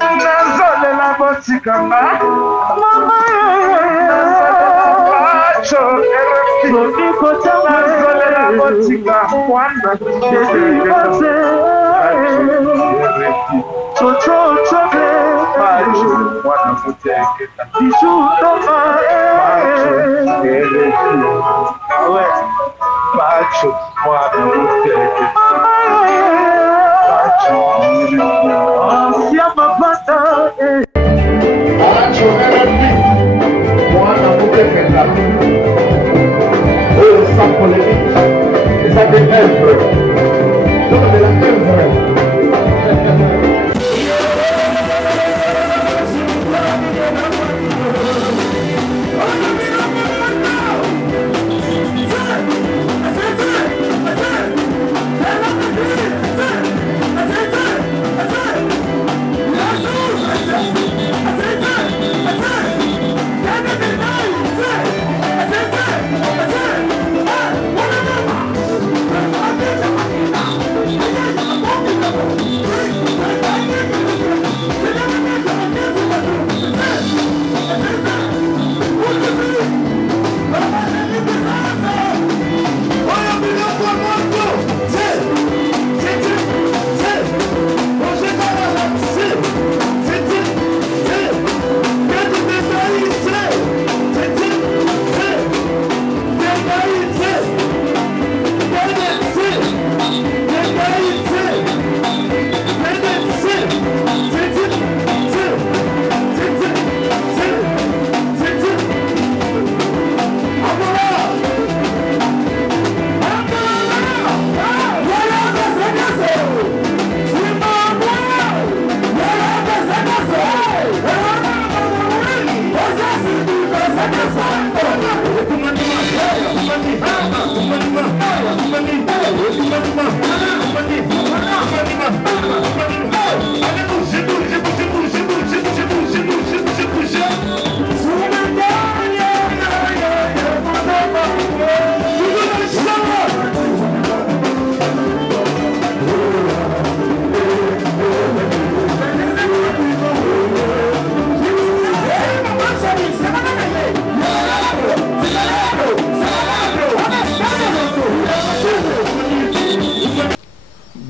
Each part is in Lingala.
nazolela botikanga mama pacho nazolela botika mwana sans polémique, et ça fait œuvre. Donc de la œuvre.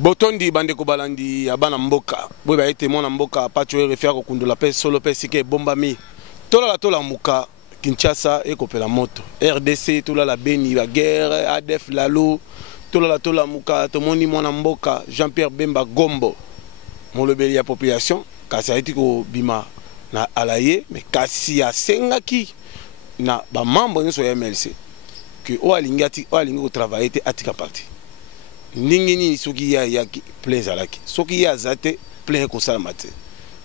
Botondi bandeko balandi abana mboka boy ba été mona mboka pacho refaire ko kundula pe solo pe sike bombami tola muka Kinshasa e kopela moto RDC tola la Beni la guerre ADF lalo tola muka tomoni mona mboka Jean-Pierre Bemba Gombo molobeli ya population kasi aiti ko bima na alaye mais kasi ya sengaki na ba membre nso ya MLC que o alingi ko travailler te atika parti ningini soki ya yaki plein zalaki soki ya zate plein ko salamate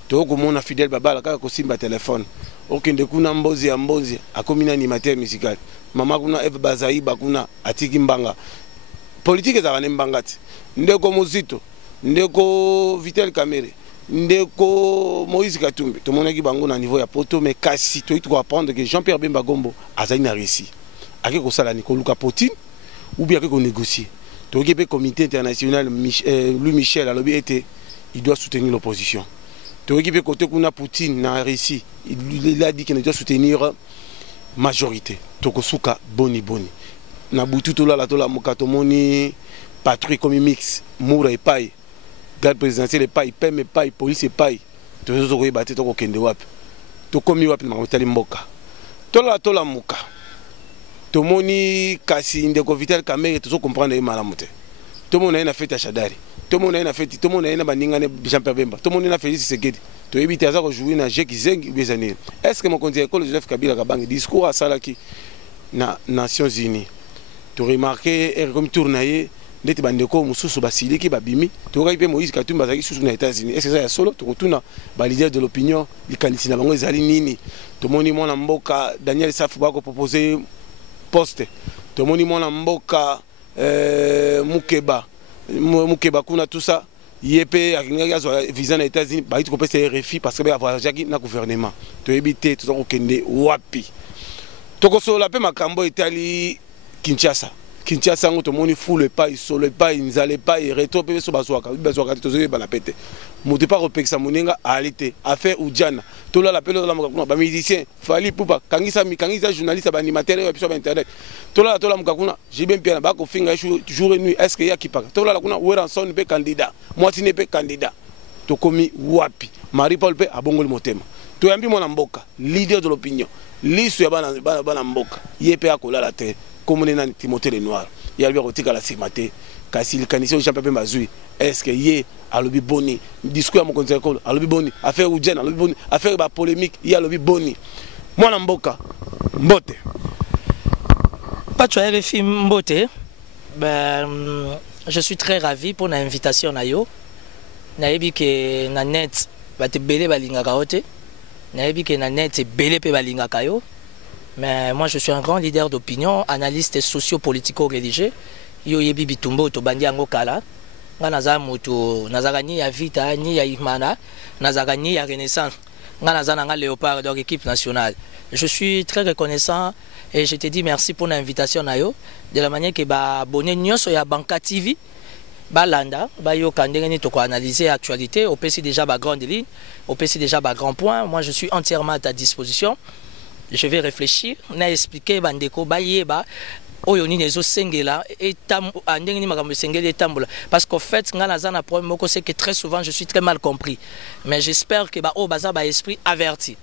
to ko mona fidèle babala ka ko simba téléphone okende kuna mbozi ya mbozi akomina animateur musical mama kuna Eve Bazai bakuna atiki mbanga politique za bane mbangati ndeko muzito ndeko Vitel Kamere ndeko Moïse Katumbi to mona ki bango na niveau ya poto mais kasi to itu ko apprendre que Jean-Pierre Bemba Gombo azali na réussi ake ko sala ni ko luka Poutine ou bien ake ko négocier. Le comité international, Louis Michel, il doit soutenir l'opposition. Le côté qu'on a Poutine, na Russie, il a dit qu'il doit soutenir la majorité. Tokosuka boni. Na bututo la tola mokatomoni patrouille comme mix, moura et paille, garde présidentielle et paille, pème et paille, police et paille. Tozo ko ibate toko kende wapi. Tokomi wapi na motali mboka. Tola muka. Tomoni kasi ndeko Vitel Kamere tozo comprendre malamu te. Tomoni na fête ya Shadari. Tomoni na fête, tomoni na baninga ne Jean-Pierre Bemba. Tomoni na Félix Tshisekedi. To ebiti aza ko jouer na Jeki Zeng bezani. Est-ce que mon conseiller école Joseph Kabila Kabange discours à salaki na Nations Unies. To remarquer comme tournaye ndeti bandeko mususu basiliki babimi. To kaipe Moïse Katumbi bazaki susu na États-Unis. Est-ce que ça ya solo to kotuna ba leader de l'opinion likanisi na bango ezali nini? Tomoni mona mboka Daniel Safu bako proposer poste tomoni mona mboka Mukeba kuna tout ça yepe akinga yazwa visa na États-Unis ba itu kopesa RFI parce que ba voyagaki na gouvernement to ebité to kokende wapi tokosola pe makambo etali Kinshasa Kinshasa ngo to moni foule pas solo pas nzale pas reto pe so bazwaka to zo ba na pete mutu pas repekisa moninga alite affaire Ujana to la pelo la ba musicien fali pupa kangisa journaliste ba animateur et puis internet to la mukakuna jibe mpia ba ko finga jour et nuit est-ce que ya kipaka to la kuna Weranson pe candidat Mwatine pe candidat to komi wapi Marie Paul pe abongoli motema to yambi mona mboka leader de l'opinion lisu ya bana mboka yepe akolala te comme on est Timothée Lenoir, il y a le rotika la simate, kasi le canisson Jean-Pierre Mazoui, est-ce que y a lobby boni, discours à mon conseil à lobby boni, affaire Oudjen, à lobby boni, affaire polémique, il y a lobby boni. Moi Namboka, Mbote. Pas tu as RFI Mbote, je suis très ravi pour l'invitation Nayo. Naebi que Nanet va te belé balinga kaote, Naebi que Nanet belé pe balinga kayo. Mais moi, je suis un grand leader d'opinion, analyste socio-politico-religieux. Yo yebi bitumbo to bandi ango kala. Nga naza moto, nazaka ni ya Vita, ni ya Imana, nazaka ni ya Renaissance. Nga naza nanga Léopard de l'équipe nationale. Je suis très reconnaissant et je te dis merci pour l'invitation nayo. De la manière que ba abonné nyonso ya Banka TV, ba landa, ba yo kandenge ni to ko analyser l'actualité, au PC déjà ba grande ligne, au PC déjà ba grand point. Moi, je suis entièrement à ta disposition. Je vais réfléchir, na expliquer bandeko bayeba oyo ni nezo sengela et ndenge ni makambo sengela etambola parce qu'en fait nga naza na problème moko c'est que très souvent je suis très mal compris mais j'espère que ba o baza ba esprit averti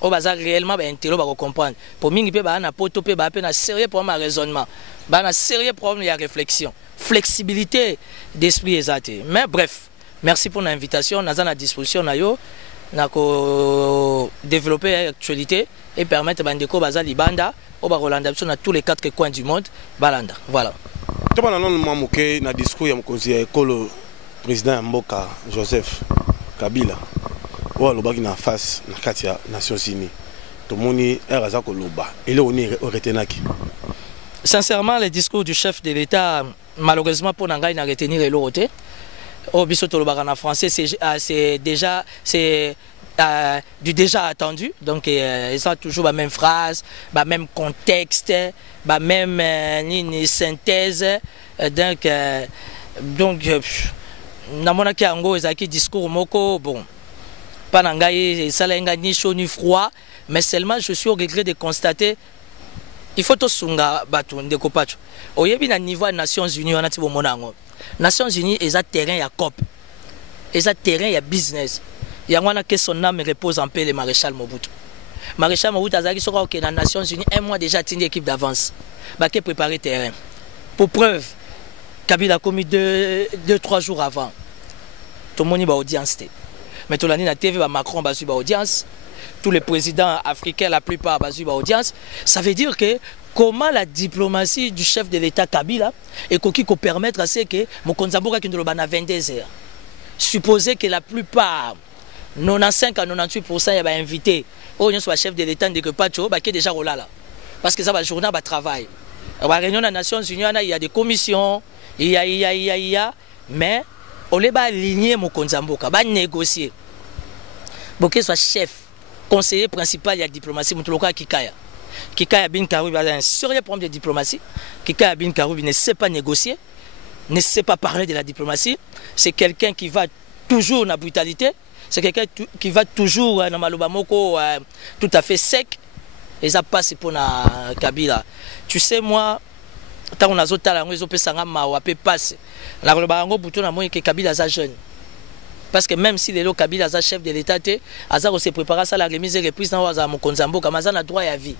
o baza réellement ba intello ba comprendre pour mingi pe ba na poto pe ba pe na sérieux problème de raisonnement ba na sérieux problème de réflexion flexibilité d'esprit exact mais bref merci pour l'invitation naza na disposition na yo nako développer l'actualité et permettre bandeko baza libanda au barolanda na tous les 4 coins du monde balanda voilà to bana non mamuke na discours ya mokonzi ya ekolo président Mboka Joseph Kabila o alobaki na face na kati ya Nations Unies to moni eraza ko loba ele oni retenaki sincèrement le discours du chef de l'État malheureusement pour ngai na retenir l'autre au biso to lobaka na français c'est déjà du déjà attendu donc ils ont toujours la même phrase la même contexte la même synthèse donc namona ki yango ezaki discours moko bon pas nangai salenga ni chaud ni froid mais seulement je suis au regret de constater il faut to sunga batu ndeko pacho oyebi na niveau des Nations Unies on a ti bomona yango Nations Unies est un terrain à COP, est un terrain à business. Il y a un que son âme repose en paix le maréchal Mobutu. Maréchal Mobutu a dit que dans les Nations Unies, un mois déjà une équipe d'avance. Bah qui préparer terrain. Pour preuve, Kabila a commis 2-3 jours avant. Tout le monde a audience. Mais tout l'année la TV Macron a eu audience. Tous les présidents africains la plupart ont eu audience. Ça veut dire que comment la diplomatie du chef de l'État Kabila et qui peut permettre à ce que Mokonzamboka qui nous a 22 heures. Supposer que la plupart, 95 à 98% y a invité, au soit chef de l'État de Pacho, qui est déjà là. Parce que ça va journal va travail. À la réunion des Nations Unies, il y a des commissions, il y a, mais on les va aligner Mokonzamboka, va négocier. Pour qu'il soit chef, conseiller principal de la diplomatie, Moutoloka Kikaya. Kikaya Bin Karoubi a un sérieux problème de diplomatie. Kikaya Bin Karoubi ne sait pas négocier, ne sait pas parler de la diplomatie. C'est quelqu'un qui va toujours dans la brutalité. C'est quelqu'un qui va toujours dans Malobamoko tout à fait sec. Et ça passe pour Kabila. Tu sais, moi, quand on a zoté à la maison, on peut passer. La Robango Bouton a moins que Kabila est jeune. Parce que même si les Kabila est chef de l'État, Azar s'est préparé à la remise et reprise dans Mokonzambo, comme Azar a droit à vie.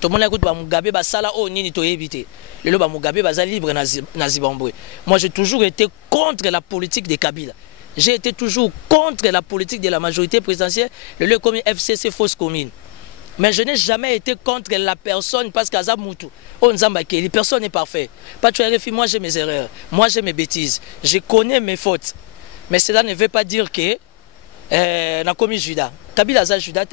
Tout le monde a dit que Mugabe va sala au nini to éviter. Le loba Mugabe va libre na Zimbabwe. Moi j'ai toujours été contre la politique de Kabila. J'ai été toujours contre la politique de la majorité présidentielle, le comme FCC fausse commune. Mais je n'ai jamais été contre la personne parce qu'Azab Moutou, personne n'est parfait. Pas tu RFI, moi j'ai mes erreurs, moi j'ai mes bêtises, je connais mes fautes. Mais cela ne veut pas dire que n'a commis Judas. Kabila a Judas,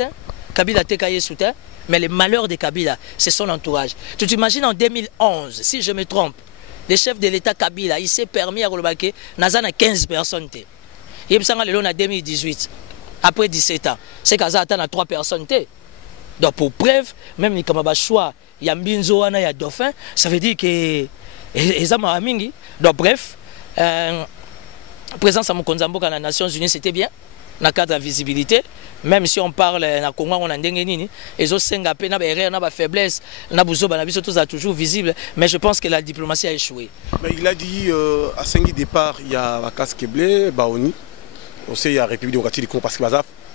Kabila a Tekaye soutien, mais le malheur de Kabila, c'est son entourage. Tu t'imagines en 2011, si je me trompe, le chef de l'État Kabila, il s'est permis à Rolobake, Nazana 15 personnes. Il me semble en 2018, après 17 ans, c'est qu'Aza attend 3 personnes. Donc pour preuve, même les Kamaba choix, il y a Mbinzo, il y a Dauphin, ça veut dire que et ça m'a mingi. Donc bref, présence à Mokonzamboka dans les Nations Unies, c'était bien. Dans le cadre de la visibilité, même si on parle na Congo, on a des et aussi na faiblesse, na toujours visible, mais je pense que la diplomatie a échoué. Mais il a dit à 5 départ, il y a la casque bleue, Baoni, aussi il y a la République démocratique du Congo parce que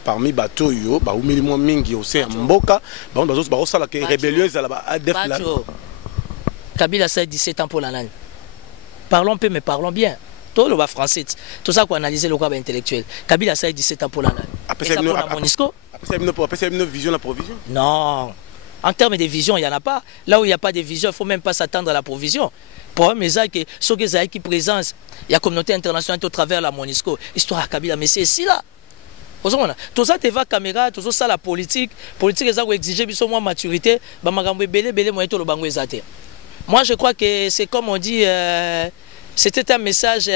parmi bateau yo, ba umeli mo mingi aussi mboka, ba on ça la rébellieuse à la ADF là. Kabila ça 17 ans pour la langue. Parlons peu mais parlons bien. Tout le français, tout ça qu'on analyse le cadre intellectuel. Kabila ça 17 ans pour la langue. Après ça pour la Monisco. Après ça une vision la provision. Non. En termes de vision, il n'y en a pas. Là où il n'y a pas de vision, il ne faut même pas s'attendre à la provision. Le problème c'est que ceux qui présence, il y a la communauté internationale au travers de la Monisco. Histoire à Kabila, mais c'est ici là. Tout ça, tu vas caméra, tout ça, la politique. Politique, ça va exiger moins maturité. Moi, je crois que c'est comme on dit. C'était un message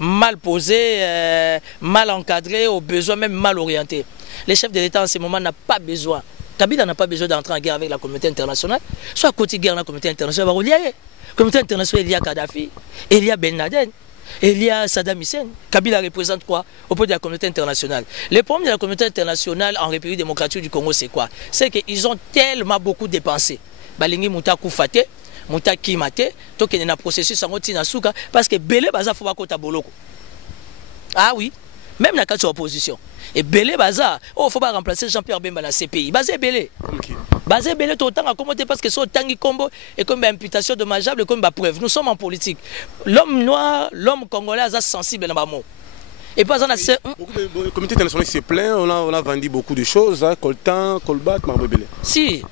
mal posé, mal encadré, au besoin même mal orienté. Les chefs de l'État en ce moment n'ont pas besoin. Kabila n'a pas besoin d'entrer en guerre avec la communauté internationale. Soit côté guerre la communauté internationale, la communauté internationale, il y a Kadhafi, il y a Ben Laden, il y a Saddam Hussein. Kabila représente quoi auprès de la communauté internationale? Le problème de la communauté internationale en République démocratique du Congo, c'est quoi? C'est qu'ils ont tellement beaucoup dépensé. Balingi Moutakou Fate. Monta kimate to que na processus sango tina suka parce que belé baza faut ba kota boloko. Ah oui, même na carte opposition. Et belé baza, oh faut pas remplacer Jean-Pierre Bemba na CPI. Basé belé. Basé belé tout temps à commenter parce que so tangi combo et comme imputation dommageable comme ba preuve. Nous sommes en politique. L'homme noir, l'homme congolais a sensible na ba mot. Et pas le comité international s'est plaint, on a vendu beaucoup de choses, hein, coltan, colbat, marbelé. Si.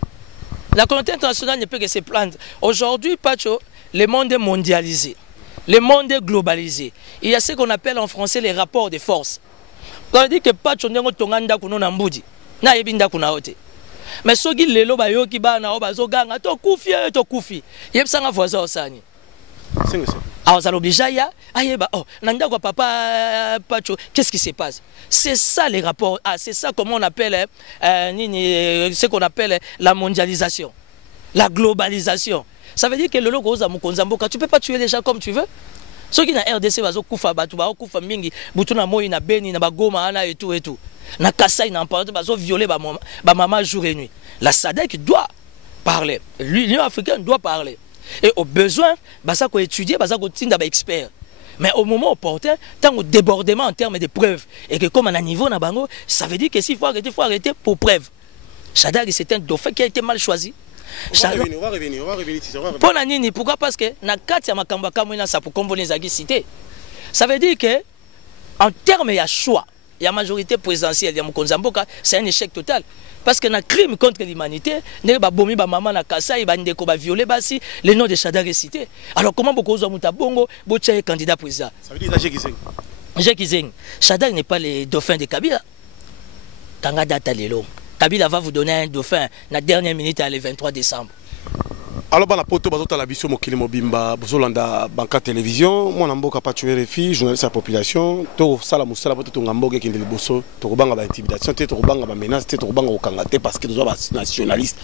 La communauté internationale ne peut que se plaindre. Aujourd'hui, Pacho, le monde est mondialisé. Le monde est globalisé. Il y a ce qu'on appelle en français les rapports de force. Quand on dit que Pacho n'est pas tonganda kuno namboudi, na yebinda kuna ote. Mais ceux qui lelo ba yo ki ba na obazo ganga to kufi. Yeb sanga voisin osani. Alors ça l'oblige à ayeba oh nanda kwa papa Pacho, qu'est-ce qui se passe? C'est ça les rapports, c'est ça comment on appelle ce qu'on appelle la mondialisation, la globalisation. Ça veut dire que le logo za Mokonzamboka, tu peux pas tuer les gens comme tu veux. Ceux qui na RDC bazo kufa batu ba kufa mingi, butu na moyi na Beni na Bagoma ana et tout. Na Kasai na Mpante bazo violer ba maman jour et nuit. La SADC doit parler. L'Union africaine doit parler. Et au besoin, ça qu'on étudie, ça qu'on tient d'abord expert. Mais au moment opportun, tant au débordement en termes de preuves, et que comme on a un niveau, ça veut dire que s'il faut arrêter pour preuve. Shaddad, c'est un dauphin qui a été mal choisi. On va revenir. Pour la Nini, pourquoi? Parce que na Katia Makamba Kamouina, ça pour combler les cité. Ça veut dire que, en termes de choix, il y a majorité présidentielle, il y a Mokonzamboka, c'est un échec total. Parce que un crime contre l'humanité, ne ba bomi ba maman na Kasai, ba ndeko ba violer basi, le nom de Shaddad est cité. Alors comment beaucoup de gens bongo, bocha est candidat président? Ça veut dire Jekizeng. Jekizeng. Shaddad n'est pas le dauphin de Kabila. Tanga data lelo. Kabila va vous donner un dauphin la dernière minute le 23 décembre. Alors la poto bazota la biso mokili mobimba bozolanda banka télévision moi na mboka pa tuer refi journaliste à population to sala musala poto ngamboge kindi liboso to kobanga ba intimidation te to kobanga ba menace te to kobanga okanga te parce que nous sommes nationalistes.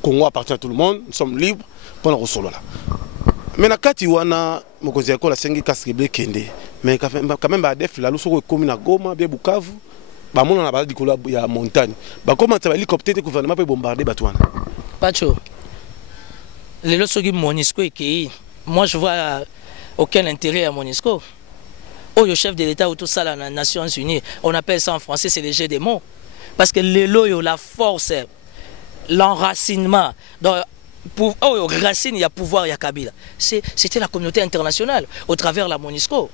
Congo appartient à tout le monde, nous sommes libres pour la resolola. Mais na kati wana mokozi yakola sengi kasrible kende mais quand même ba def la luso ko komi na Goma be Bukavu ba mona na ba dikolo ya montagne ba comment ça ba hélicoptère te gouvernement peut bombarder batwana. Pacho. Les lots qui Monisco et qui, moi je vois aucun intérêt à Monisco. Oh, le chef de l'État ou tout ça, les Nations Unies, on appelle ça en français, c'est le jeu des mots. Parce que les lots, la force, l'enracinement, racine, il y a pouvoir, il y a Kabila. C'était la communauté internationale au travers de la Monisco.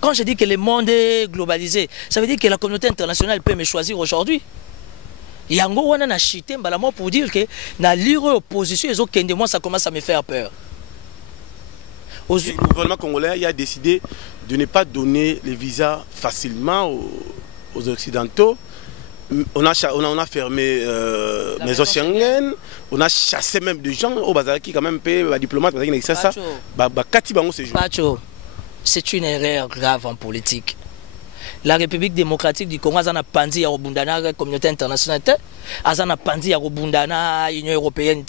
Quand je dis que le monde est globalisé, ça veut dire que la communauté internationale peut me choisir aujourd'hui. Yango wana na chité mbalamo pour dire que na lire opposition ils ont kende moi ça commence à me faire peur. Le gouvernement congolais a décidé de ne pas donner les visas facilement aux occidentaux. On a fermé Maison Schengen, on a chassé même des gens au bazar qui quand même payé les diplomates ça kati bango ces jours. Pacho, c'est une erreur grave en politique. La République démocratique du Congo a pandi à la communauté internationale, a pandi à la Union européenne.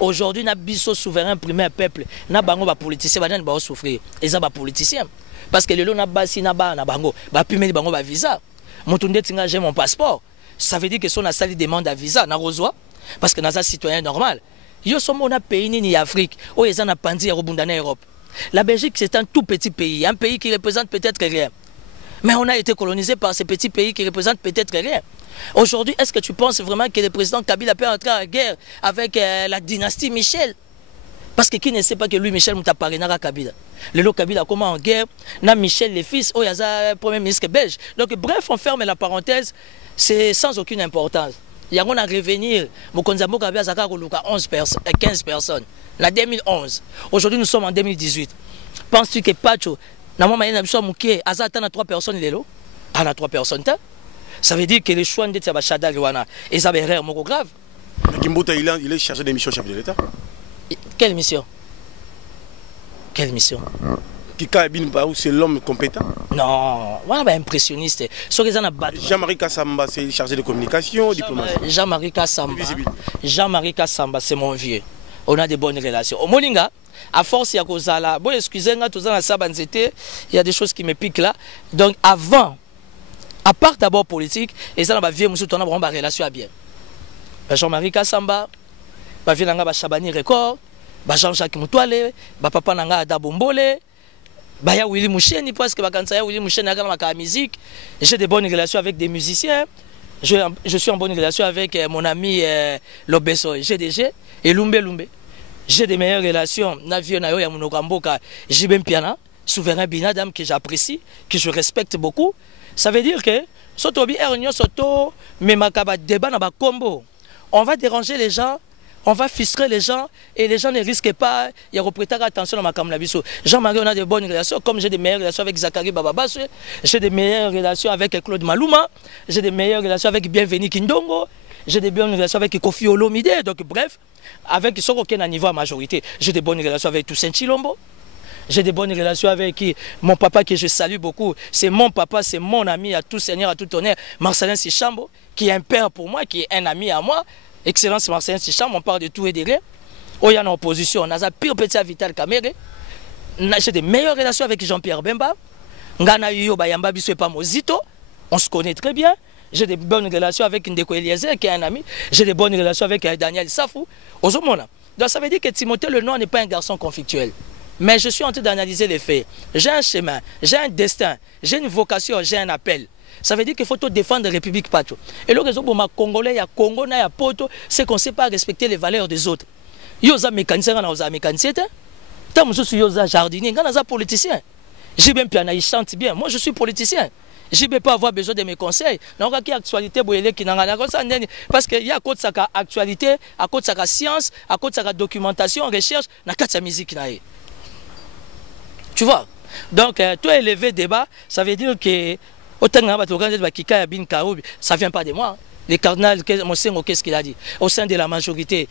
Aujourd'hui, na biso souverain premier peuple, na bango ba politicien ba nani ba souffrir. Eza ba politicien parce que le lo na basi na ba na bango, ba pimeli bango ba visa. Motunde tinga j'ai mon passeport. Ça veut dire que son a sali demande à visa na reçoit parce que naza citoyen normal. Yo somo na pays ni Afrique, o eza na pandi ya robunda na Europe. La Belgique c'est un tout petit pays, un pays qui représente peut-être rien. Mais on a été colonisé par ces petits pays qui représentent peut-être rien. Aujourd'hui, est-ce que tu penses vraiment que le président Kabila peut entrer en guerre avec la dynastie Michel? Parce que qui ne sait pas que lui, Michel, m'a parlé à Kabila. Le lot Kabila comment en guerre, na Michel, les fils, oh, il y a un premier ministre belge. Donc bref, on ferme la parenthèse, c'est sans aucune importance. Il y a un à revenir, Mokonzambo Kabila Zaka Koluka 15 personnes, la 2011. Aujourd'hui, nous sommes en 2018. Penses-tu que Pacho, na moi, il y a Azatan 3 personnes, il est là? On a 3 personnes, ça veut dire que les choix de Tabachada, et ça va être grave. Kimbuta, il est chargé des missions chef de l'État. Quelle mission? Quelle mission? Kika Ebin Baou, c'est l'homme compétent? Non, ouais, bah, impressionniste. Jean-Marie Kassamba, c'est chargé de communication, diplomatie. Jean-Marie Kassamba. Jean-Marie Kassamba, c'est mon vieux. On a de bonnes relations. Au Moninga, à force, il y a Kozala. Bon, excusez-moi, tout ça, il y a des choses qui me piquent là. Donc, avant, à part d'abord politique, et ça, on va vivre, on a une relation à bien. Jean-Marie Kassamba, ba vie nanga ba Chabani record, ba Jean-Jacques Mutwale, ba papa nanga Adabombole, ba ya Willy Moucheni parce que ba kansa ya Willy Moucheni na ma musique. J'ai de bonnes relations avec des musiciens. Je suis en bonne relation avec mon ami Lobeso GDG et Lumbe Lumbe. J'ai de meilleures relations na vie na yo ya Munokamboka, Jibem Piana, souverain Binadam que j'apprécie, que je respecte beaucoup. Ça veut dire que sotobi ernyo soto mais makaba débat na ba combo. On va déranger les gens. On va frustrer les gens et les gens ne risquent pas. Il y a représenté attention à ma Kamlabiso. Jean-Marie, on a de bonnes relations, comme j'ai de meilleures relations avec Zachary Bababas, j'ai de meilleures relations avec Claude Malouma, j'ai de meilleures relations avec Bienvenu Kindongo, j'ai de bonnes relations avec Kofi Olomide. Donc, bref, avec ceux qui sont à niveau à majorité, j'ai de bonnes relations avec Toussaint Chilombo. J'ai de bonnes relations avec mon papa que je salue beaucoup. C'est mon papa, c'est mon ami à tout seigneur, à tout honneur, Marcelin Sichambo, qui est un père pour moi, qui est un ami à moi. Excellence Marcelin Sichambo, on parle de tout et de rien. Oh, il y a une opposition, on a un pire petit Vital Kamere. J'ai de meilleures relations avec Jean-Pierre Bemba. Ngana Yuyo Bayamba Bissou pas Mozito. On se connaît très bien. J'ai de bonnes relations avec Ndeko Eliezer, qui est un ami. J'ai de bonnes relations avec Daniel Safou. Donc ça veut dire que Timothée Lenoir n'est pas un garçon conflictuel. Mais je suis en train d'analyser les faits. J'ai un chemin, j'ai un destin, j'ai une vocation, j'ai un appel. Ça veut dire qu'il faut défendre la République Pacho. Et le réseau pour ma Congolais, il y a Congo, il y a Poto, c'est qu'on ne sait pas respecter les valeurs des autres. Il y a des mécaniciens, il y a des mécaniciens, il y a des jardiniers, il y a des politiciens. J'ai bien pu il chante bien. Moi, je suis politicien. Je ne vais pas avoir besoin de mes conseils. Il y a actualité parce qu'il y a à cause de sa actualité, à cause de sa science, à cause de sa documentation, recherche, il y a sa musique. Tu vois? Donc, tout élevé débat, ça veut dire que ça ne vient pas de moi. Les cardinals, qu'est-ce qu'il a dit? Au sein de la majorité,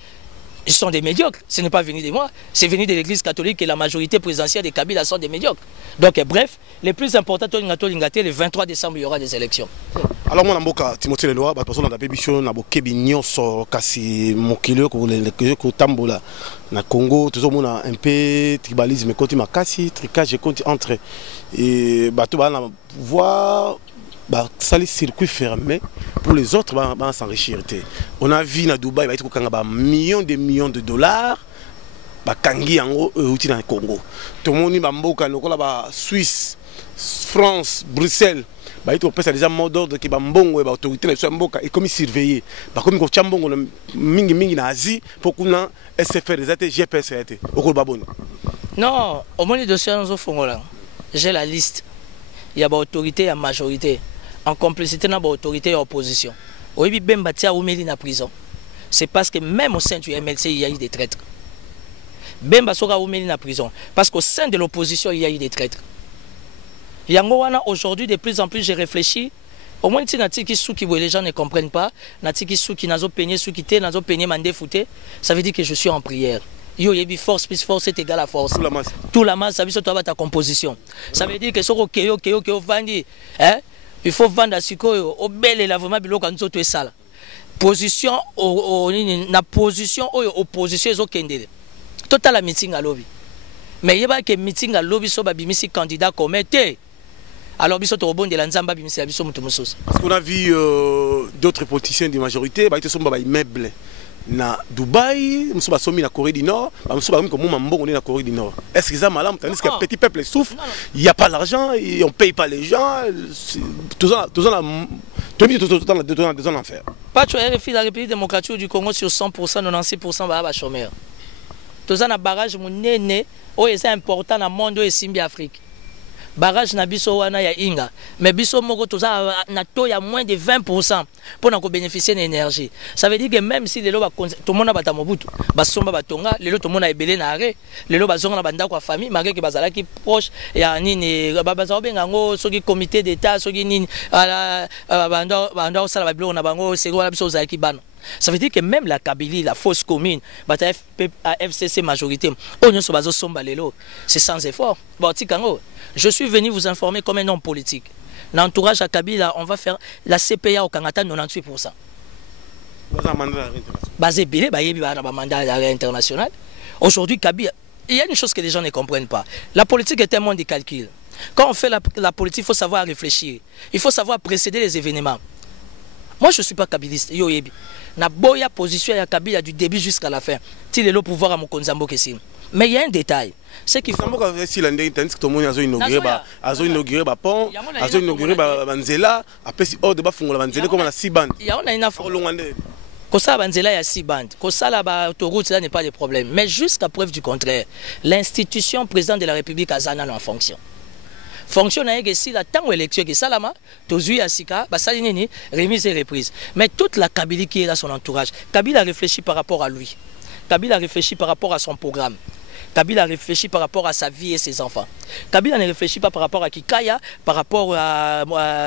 ils sont des médiocres. Ce n'est pas venu de moi. C'est venu de l'église catholique et la majorité présidentielle des Kabila sont des médiocres. Donc, bref, les plus importants, le 23 décembre, il y aura des élections. Alors, moi, je Timothée Lenoir, je suis dans na Congo, tout le monde a un peu tribalisme, côté makasi, tricage entre et bateau va pouvoir ça les circuits fermés pour les autres s'enrichir. On a vu à Dubaï il y a millions de dollars kangi yango outil dans le Congo. Tout le monde mboka lokola Suisse, France, Bruxelles. Il y a déjà mot d'ordre qui bambongo et autorité les mboka et comme surveiller comme ko chambongo mingi na Asie pour qu'on SFR les AT GPS AT au babon. Non, au moins de séances fongola. J'ai la liste. Il y a autorité et majorité en complicité dans autorité et opposition. Oui Bemba tia Oumeli na prison. C'est parce que même au sein du MLC il y a eu des traîtres. Bemba sera Oumeli na prison parce qu'au sein de l'opposition il y a eu des traîtres. Yangowana aujourd'hui de plus en plus j'ai réfléchi. Au moins si natiki sou qui les gens ne comprennent pas, natiki sou qui nazo peigné sou qui té nazo peigné mandé fouté, ça veut dire que je suis en prière. Yo yebi force plus force est égal à force. Tout la masse ça veut dire toi ta composition. Ça veut dire que soko keyo vandi il faut vendre siko au bel et la vraiment biloko nzo to sala. position na position opposition ezokendele total la meeting à lobby mais yeba que meeting à lobby so babimisi candidat comme te alors biso to rebonde la nzamba bimisi la biso mutu mususu parce qu'on a vu d'autres politiciens de majorité ba ite somba ba immeuble na Dubaï, nous sommes somis na Corée du Nord, nous sommes comme on est na Corée du Nord. Est-ce que ça malade tandis que petit peuple souffre, il n'y a pas l'argent, on paye pas les gens, tout ça en enfer. Pas tu as la République démocratique du Congo sur 100%, 96% ba chômeurs. Tout ça na barrage mon néné, c'est important dans le monde et Simbi Afrique. Barrage na biso wana ya inga mais biso moko toza na taux ya moins de 20% pour na ko bénéficier d'énergie. Ça veut dire que même si lelo ba tout le monde bata mobutu basomba batonga lelo tout le monde a ebelé na arrêt lelo bazonga na banda kwa famille malgré que bazala ki proche ya nini baza benga ngo soki comité d'état soki nini ala banda sala ba bilo na bango c'est quoi biso za ki bana. Ça veut dire que même la Kabylie, la fausse commune, la FCC majorité, c'est sans effort. Je suis venu vous informer comme un homme politique. L'entourage à Kabylie, on va faire la CPA au Kanata 98%. Basé bilé, mandat international. Aujourd'hui, Kabylie, il y a une chose que les gens ne comprennent pas. La politique est un monde de calcul. Quand on fait la politique, il faut savoir réfléchir. Il faut savoir précéder les événements. Moi, je ne suis pas kabyliste. Yo yebi. Na boya position ya Kabila du début jusqu'à la fin. Til est le pouvoir à mon konzambo kesi. Mais il y a un détail. C'est qu'il faut. Si l'année tandis que tout le monde a inauguré ba pont, a inauguré ba banzela, après si hors de ba fungola banzela comme la 6 bandes. Il y a on a une affaire. Kosa banzela ya 6 bandes. Kosa la ba autoroute là n'est pas de problème. Mais jusqu'à preuve du contraire, l'institution président de la République a zana en fonction. Fonction n'a que si la temps élection qui salama tozui asika basali nini remise et reprise mais toute la Kabylie qui est dans son entourage Kabila a réfléchi par rapport à lui Kabila a réfléchi par rapport à son programme Kabila a réfléchi par rapport à sa vie et ses enfants Kabila ne réfléchit pas par rapport à Kikaya par rapport à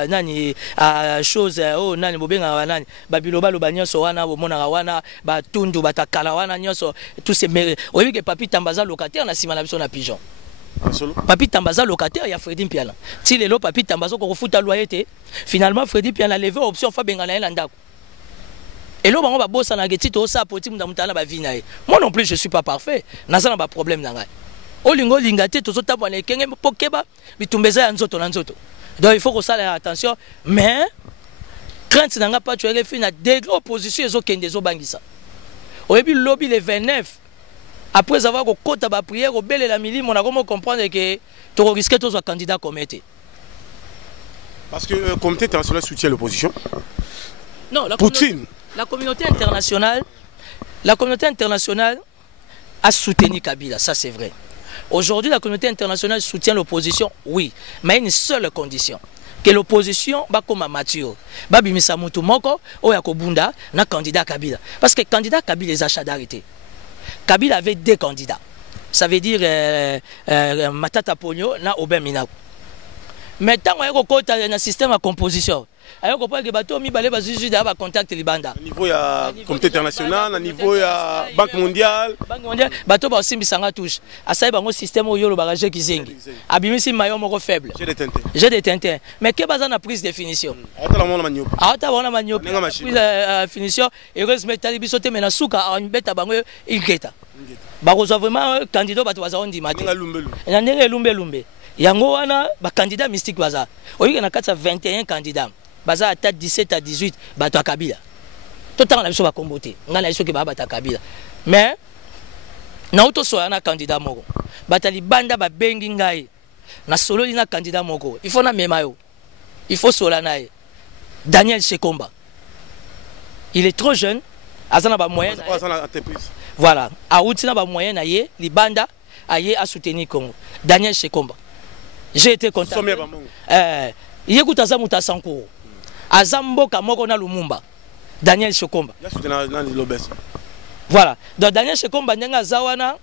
nani à chose oh nani bobenga nani babiloba lobanyoso wana bomona wana batundu batakala wana nyoso tous ces oui que papi Tambaza locataire na sima na biso na pigeon Papi Tambaza locataire, il y a Freddy Piana. Si les lots Papi Tambaza qu'on refoute à loyer, finalement Freddy Piana a levé option Fabengana Landako. Et là, on va bosser dans la guette, on s'est apporté dans la vie. Moi non plus, je ne suis pas parfait. N'a pas de problème. Olingo lingate, tout ça, on est kenge pokeba, mais tout mbeza nzoto nanzoto. Donc il faut qu'on s'aille attention. Mais crainte n'a pas tué les filles, na degré opposition ils ont kende zo bangisa. Au début lobby les 29. Après avoir côté la prière, au bel et la mili, on a comment comprendre que tu risques tous les candidats comme été. Parce que le comité international soutient l'opposition. Non, Poutine. La communauté internationale a soutenu Kabila, ça c'est vrai. Aujourd'hui, la communauté internationale soutient l'opposition, oui, mais à une seule condition. Que l'opposition va comme mature. Babimisa Moutou Moko, Oyakobunda, na candidat Kabila. Parce que candidat Kabila les achats d'arrêter. Kabila avait 2 candidats. Ça veut dire Matata Pogno na Oben Minako. Mais tant qu'on a un système de composition, alors qu'on peut que bateau mi balé bazuzu da ba contact libanda. Au niveau ya comité international, au niveau ya Banque mondiale, bateau ba aussi bisanga touche. Asaye bango système oyo lo bagage kizengi. Abimisi mayo moko faible. J'ai des tintins. Mais que baza na prise de définition. Ata la mona maniope. Ata bona maniope. Prise de finition heureusement tali bisote mena suka en beta bango ilgeta. Bakozwa vraiment candidat bato baza on di matin. Na ndenge lumbe. Yango wana ba candidat mystique baza. Oyo na 21 candidats. Baza à 17 à 18 bato Kabila. Tout temps la biso ba komboté. Ngana biso ke ba bata Kabila. Mais na auto soya na candidat moko. Batali banda ba bengi ngai. Na solo na candidat moko. Il faut na mema yo. Il faut sola nae. Daniel Shekomba. Il est trop jeune. Azana ba moyen. Voilà. A outina ba moyen na ye, libanda aye a soutenir Congo. Daniel Shekomba. J'ai été contacté. Yekuta za muta sanko. Azambo kamoko na Lumumba. Daniel Shekomba. Voilà. Donc Daniel Shekomba ndenga zawana,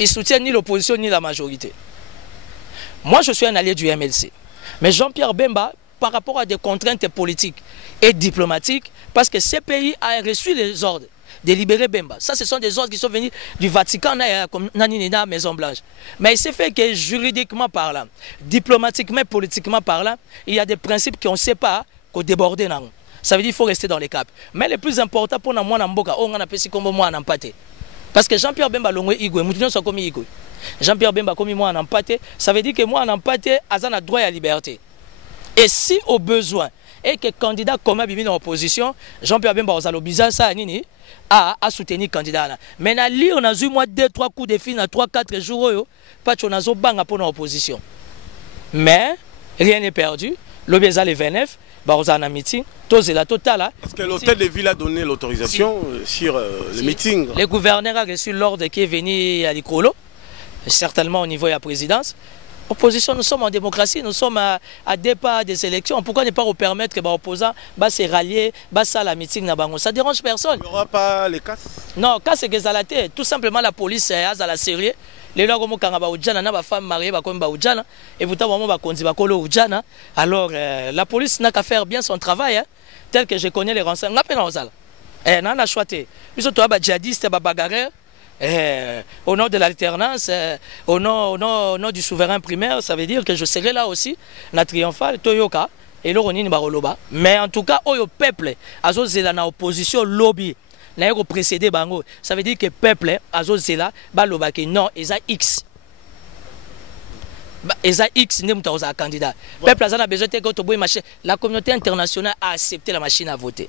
il soutient ni l'opposition ni la majorité. Moi je suis un allié du MLC. Mais Jean-Pierre Bemba, par rapport à des contraintes politiques et diplomatiques, parce que ce pays a reçu les ordres de libérer Bemba. Ça, ce sont des ordres qui sont venus du Vatican, la Maison Blanche. Mais il s'est fait que juridiquement parlant, diplomatiquement, politiquement parlant, il y a des principes qu'on ne sait pas qu'on déborde. Ça veut dire qu'il faut rester dans les caps. Mais le plus important pour moi, on a pesi comme moi en empaté. Parce que Jean-Pierre Bemba Longwe Igwe, Moutinho soit comme Igwe. Jean-Pierre Bemba comme moi en empaté, ça veut dire que moi en empaté, Azan a droit à la liberté. Et si au besoin, et que candidat comme Bibi dans l'opposition, Jean-Pierre Bemba Ozalo bizarre ça nini a soutenu candidat là. Mais na li on a eu moi 2-3 coups de fil na 3-4 jours pas on a zo banga pour l'opposition. Mais rien n'est perdu. L'obéza le 29, Barozana meeting, tous la totale. Est-ce que l'hôtel de ville a donné l'autorisation sur le meeting? Le gouverneur a reçu l'ordre qui est venu à l'Icrolo, certainement au niveau de la présidence. Opposition, nous sommes en démocratie, nous sommes à départ des élections. Pourquoi ne pas permettre que les opposants se rallient, à la meeting? Ça ne dérange personne. Il n'y aura pas les casses? Non, casse c'est que ça la tête. Tout simplement, la police est à la série. Les gens qui ont femmes mariées, et vous avez alors la police n'a qu'à faire bien son travail, hein, tel que je connais les renseignements. On a choisi. Nous sommes djihadistes, bagarreurs. Au nom de l'alternance, au nom du souverain primaire, ça veut dire que je serai là aussi, na triomphal, Toyoka, et l'Oronini Baroloba. Mais en tout cas, au peuple, azo zela na opposition lobby, na yoko précédé bango. Ça veut dire que peuple, azo zela, baloba que non, eza X. Eza X n'est pas un candidat. Peuple a besoin de machine. La communauté internationale a accepté la machine à voter.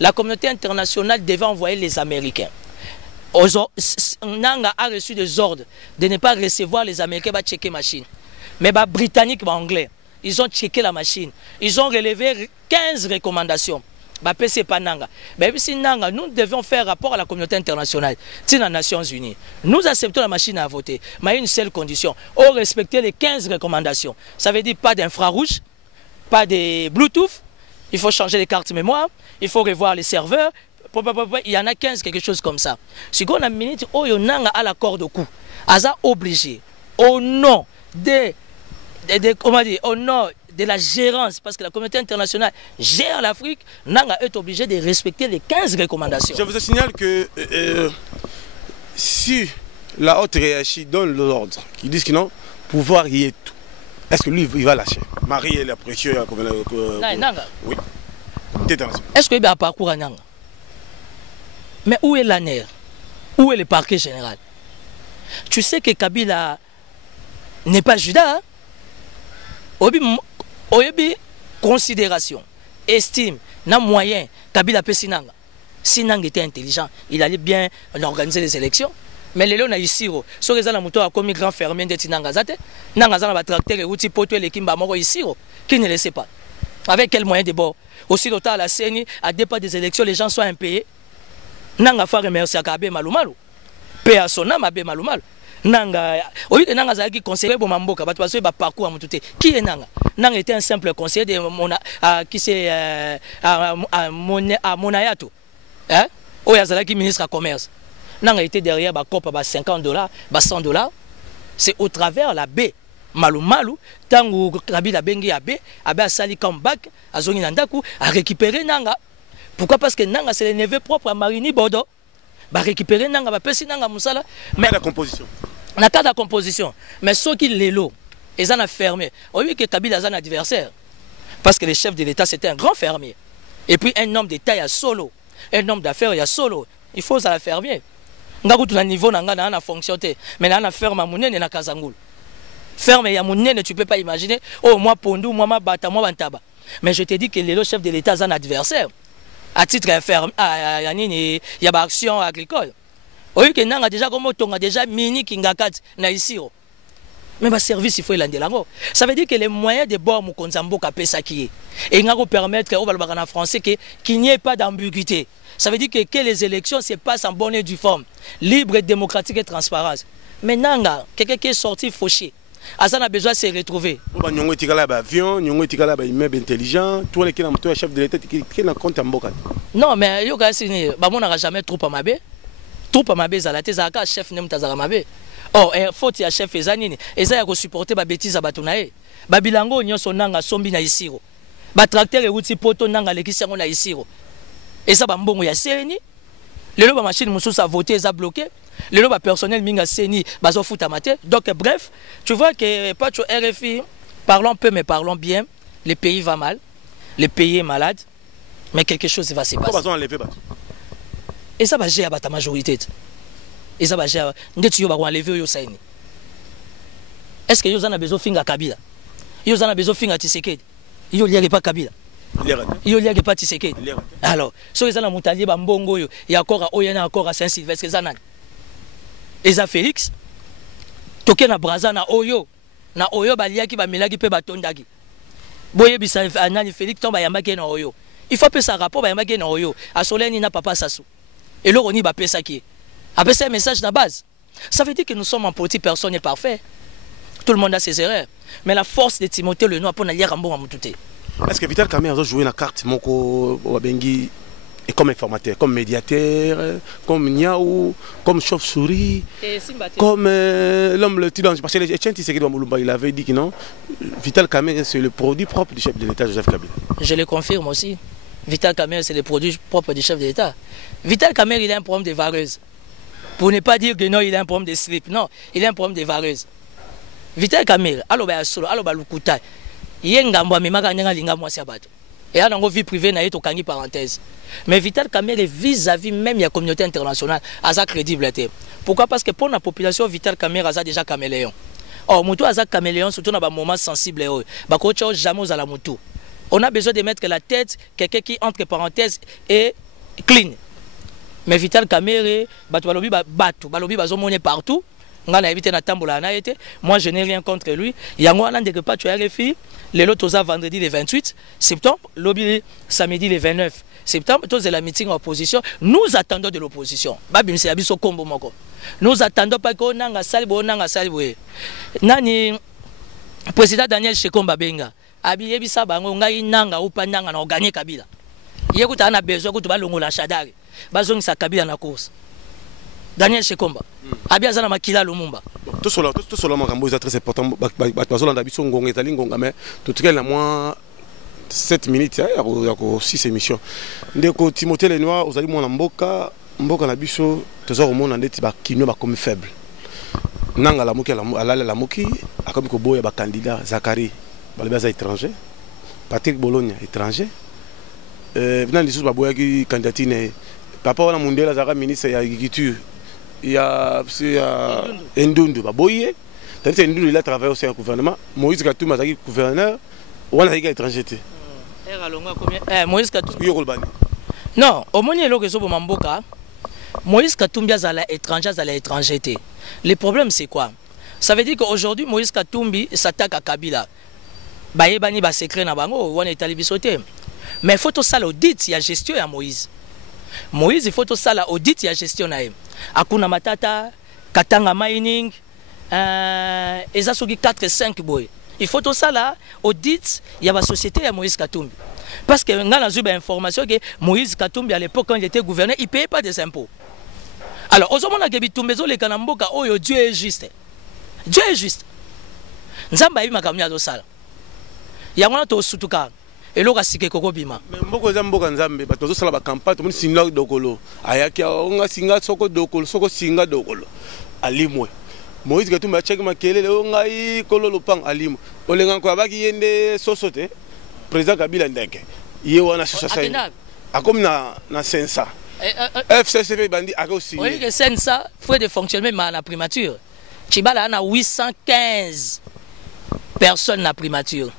La communauté internationale devait envoyer les Américains. Nanga a reçu des ordres de ne pas recevoir les Américains pour checker la machine. Mais les Britanniques et les Anglais, ils ont checké la machine. Ils ont relevé 15 recommandations. Nous devons faire rapport à la communauté internationale, les Nations Unies. Nous acceptons la machine à voter, mais il y a une seule condition, respecter les 15 recommandations. Ça veut dire pas d'infrarouge, pas de Bluetooth, il faut changer les cartes mémoire, il faut revoir les serveurs. Il y en a 15, quelque chose comme ça. Si on a une minute, on a à l'accord de coup. Aza obligé, au nom au nom de la gérance, parce que la communauté internationale gère l'Afrique, Nanga est obligé de respecter les 15 recommandations. Je vous signale que si la haute hiérarchie donne l'ordre, qui disent que non, pouvoir y est tout, est-ce que lui, il va lâcher? Marie et la pression. Nanga. Oui. Est-ce qu'il y a un parcours à Nanga? Mais où est l'ANER? Où est le parquet général? Tu sais que Kabila n'est pas Judas. Oyebi considération, estime, n'a moyen. Kabila peut Sinanga. Sinanga était intelligent, il allait bien organiser les élections. Mais les gens ont ici, si les gens ont commis grand fermier de Tinanga Zate, Nanga va tracter les outils pour tuer les Kimba Moro ici, qui ne le sait pas. Avec quel moyen de bord? Aussi, l'OTAN à la CENI, à départ des élections, les gens sont impayés. Nanga fa remercier Kabe Malumalu. Paix à son âme Abe Malumalu. Nanga, au lieu de Nanga Zaki conseiller pour Mamboka, parce que parcours à mon touté. Qui est Nanga? Nanga était un simple conseiller de qui c'est à Monayato. Hein? Oyazalaki ministre à commerce. Nanga était derrière ba COP à $50, $100. C'est au travers la baie Malumalu, tangu Kabila Bengi Abe a sali comeback, a Zongi Nandaku, a récupéré Nanga. Pourquoi? Parce que Nanga c'est le neveu propre à Marini Bodo. Bah récupérer Nanga, bah pesi Nanga Moussala. Mais la composition. La carte de composition. Mais ceux qui l'élo, ils en ont fermé. Au lieu que Kabila a un adversaire. Parce que le chef de l'État c'était un grand fermier. Et puis un homme d'État il y a solo. Un homme d'affaires il y a solo. Il faut ça la fermier. Ngaku tout niveau Nanga na fonctionné. Mais na ferme à Mounene na Kazangoul. Ferme ya Mounene tu peux pas imaginer. Oh moi Pondu, moi ma bata, moi Bantaba. Mais je te dis que le chef de l'État a un adversaire. À titre ferme, il y a action agricole. Oui, que Nanga déjà comme on a déjà mini kingakat na ici. Mais ma service il faut l'ander là. Ça veut dire que les moyens de bord Mukonzambo kapé ça qui est. Et nga ko permettre au balbana français qu'il n'y ait pas d'ambiguïté. Ça veut dire que les élections se passent en bonne et due forme, libre, démocratique et transparence. Mais Nanga, quelqu'un qui est sorti fauché. Azan a besoin de se retrouver. Nyongo tikala ba avion, nyongo tikala ba immeuble intelligent, tout les qui na moto chef de l'État qui na compte en boka. Non mais yo ka sini ba mon n'aura jamais trop à mabe. Trop à mabe za la tezaka chef nem tazara mabe. Oh faute ya chef ezanini, eza ya ko supporter ba bêtise ba tunae. Ba bilango nyonso nanga sombi na isiro. Ba tracteur e wuti poto nanga lekisango na isiro. Eza ba mbongo ya seni. Lelo ba machine mususa voter eza bloqué. Le lot personnel minga seni bazo futa mate. Donc bref, tu vois que pas tu RFI parlons peu mais parlons bien. Le pays va mal, le pays est malade. Mais quelque chose va se passer. Pourquoi enlever? Et ça va gérer à ta majorité. Et ça va gérer. Tu vas enlever au Saini. Est-ce que vous avez besoin de faire Kabila? Vous avez besoin de faire Tshisekedi? Vous n'avez pas Kabila. Vous n'avez pas Tshisekedi. Alors, si vous avez Moutali, Bambongo, il y a encore à Saint-Sylvestre, et ça Félix, toke na braza na Oyo baliaki ba melaki pe batondaki. Boye bisa anani Félix tomba yambaki na Oyo. Il faut passer un rapport ba yambaki na Oyo. A Soleni na papa Sassou. Et là on y va pesa qui. Après c'est un message de base. Ça veut dire que nous sommes en politique, personne n'est parfait. Tout le monde a ses erreurs. Mais la force de Timothée Lenoir pour n'aller rambo à Moutouté. Est-ce que Vital Kamerhe a joué la carte Moko Wabengi et comme informateur, comme médiateur, comme Niaou, comme chauve-souris, comme l'homme le tyran? Parce que Etienne Tshisekedi Wamulumba, il avait dit que non, Vital Kamerhe c'est le produit propre du chef de l'État, Joseph Kabila. Je le confirme aussi. Vital Kamerhe c'est le produit propre du chef de l'État. Vital Kamerhe il a un problème de vareuse. Pour ne pas dire que non, il a un problème de slip. Non, il a un problème de vareuse. Vital Kamerhe, alors solo, alors lukuta. Yengambo memaka ndenga linga mwasi abato. Et à notre vie privée, na yeto kangi parenthèse. Mais Vital Kamerhe vis-à-vis même de la communauté internationale, a crédible. Pourquoi? Parce que pour la population, Vital Kamerhe a déjà caméléon. Or, Moutou a caméléon, surtout dans un moment sensible. On a besoin de mettre la tête, quelqu'un qui entre parenthèses est clean. Mais Vital Kamerhe, balobi partout. Moi, je n'ai rien contre lui. Il y a un de pas tu as les filles. Le lot vendredi le 28 septembre, lobby samedi le 29 septembre, tous la meeting en opposition. Nous attendons de l'opposition. Nous attendons pas qu'on ait saliboué. Nani président Daniel Shekomba Benga. Abiye bisaba ngai nanga upa nanga na gagner Kabila. Yekuta na besoin ko tuba longola shadari. Bazong sa Kabila na course. Daniel Shekomba. Abia zana makila Lumumba. Tout cela makambo est très important. Bazo landa biso ngonga etali ngonga mais tout cas la moins 7 minutes ya ko 6 émissions. Ndeko Timothée Lenoir ozali mwana mboka na biso tozo komona ndeti ba kinyo ba comme faible. Nanga la moki alala la moki akomi ko boya ba candidat Zakari balibaza étranger. Patrick Bologna étranger. Venant des sous ba boya ki candidatine papa wana Mundela Zaka ministre ya agriculture. Il y a Ndundu Baboye. Ndundu il a travaillé aussi au gouvernement. Moïse Katumbi a été gouverneur. On a été étranger. Moïse Katumbi. Non, au moins il y a des gens Moïse Katumbi est étranger. Le problème c'est quoi? Ça veut dire qu'aujourd'hui Moïse Katumbi s'attaque à Kabila. Baïbani ba secret na bango, on est allé bisoter. Mais il faut tout ça l'audit, il y a gestion à Moïse. Moïse, il faut tout ça l'audit, il y a gestion à Akuna Matata, Katanga Mining, Ezasogi 4-5 boy. Il faut tout ça là, audit, il y a la société à Moïse Katumbi. Parce que nous avons eu l'information que Moïse Katumbi à l'époque quand il était gouverneur, il ne payait pas des impôts. Alors, au moment où les Kanamboka, oh Dieu est juste. Dieu est juste. Nzamba yi makamya do sala. Yangona to sutuka. Eloka sike koko bima. Mais mboko za mboka nzambe bato zo sala ba campagne to moni singa dokolo. Ayaki onga singa soko dokolo soko singa dokolo. Alimwe. Moïse Katumbi acheki makelele ongai kololo pang alimwe. Olenga ko abaki yende sosote. Président Kabila ndeke. Ye wana sosa. Akomi na sensa. FCCP bandi a aussi. Oui, que sensa frais de fonctionnement à la primature. Chibala a 815 personnes à la primature.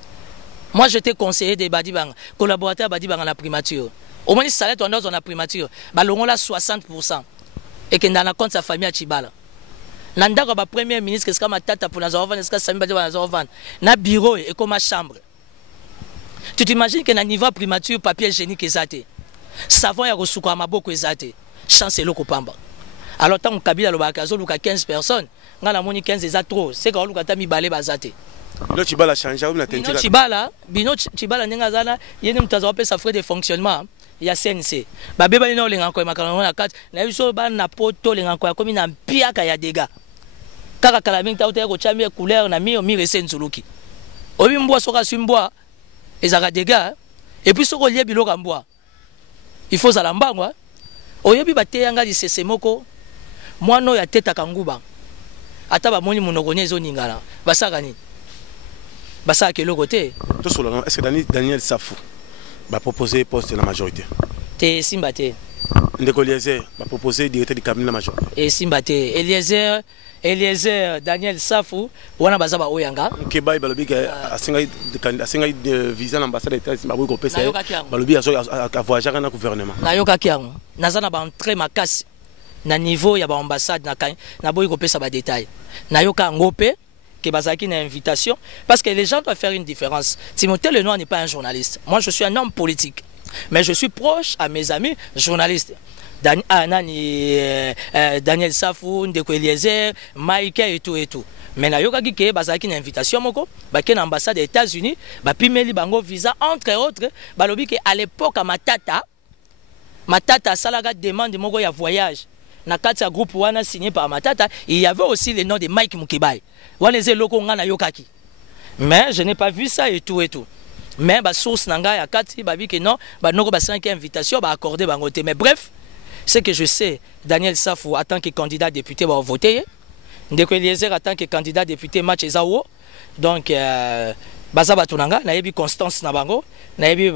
Moi, j'étais conseiller de Badibang, collaborateur Badibang à la primature. Au moins, si ça allait dans la primature, on a 60%. Et que dans la compte sa famille à Chibala. Nandaka ba premier ministre, qu'est-ce que ma tata pour Nazarovan, est-ce que Sami Badibang Nazarovan, na bureau et comme ma chambre. Tu t'imagines que dans le niveau primature, papier hygiénique est zate. Savon ya kosuka maboko ezate. Chance loko pamba. Alors tant Kabila lo bakazo luka 15 personnes, ngala moni 15 eza trop, c'est quand luka tami balé bazate. Bino Chibala change ou na tentira. Bino Chibala nenga zana, yene mtazo pesa frais de fonctionnement ya CNC. Ba beba ino lenga ko makana na 4, na biso ba na poto lenga ko komi na piaka ya dega. Kaka kala mingi ta ko chamie couleur na mi resenzuluki. Obi mbwa soka simbwa ezaka dega et puis soko lie biloko mbwa. Il faut ça mbangwa. Oyebi bateyanga lisese moko. Mwana ya teta kanguba. Ata ba moni monokone zo ningala. Basaka ni. Basaka keloko te. To solo est-ce que Daniel Safou va proposer poste dans la majorité. Te Simbate. Ndeko Eliezer va proposer directeur du cabinet dans la majorité. Et Simbate. Eliezer Daniel Safou, wana bazaba oyanga. Kebai balobi a singai de visa l'ambassade d'État ma boy groupe c'est balobi a voyager dans le gouvernement. Na yoka kiango. Nazana ba entrer makasi. Na niveau ya ba ambassade na boy groupe ça ba détail. Na yoka ngope que bazaki une invitation parce que les gens doivent faire une différence. Timothée Lenoir n'est pas un journaliste. Moi je suis un homme politique. Mais je suis proche à mes amis journalistes. Daniel Safou, Ndeko Eliezer, Mike et tout et tout. Mais na yoka ki bazaki une invitation moko, ba ken ambassade des États-Unis, ba pimeli bango visa entre autres, balobi que à l'époque à Matata salaga demande moko ya voyage. Na kati ya groupe wana signé par Matata, il y avait aussi le nom de Mike Mukibai. Wana ze loko nga na yokaki. Mais je n'ai pas vu ça et tout et tout. Mais ba source nanga ya kati ba bi que non, ba noko ba 5 invitation ba accorder bangote. Mais bref, ce que je sais, Daniel Safou, en tant que candidat député, va voter. Ndeko Eliezer, en tant que candidat député, match Ezawo. Donc, Bazaba Tunanga, Naebi Constance Nabango, Naebi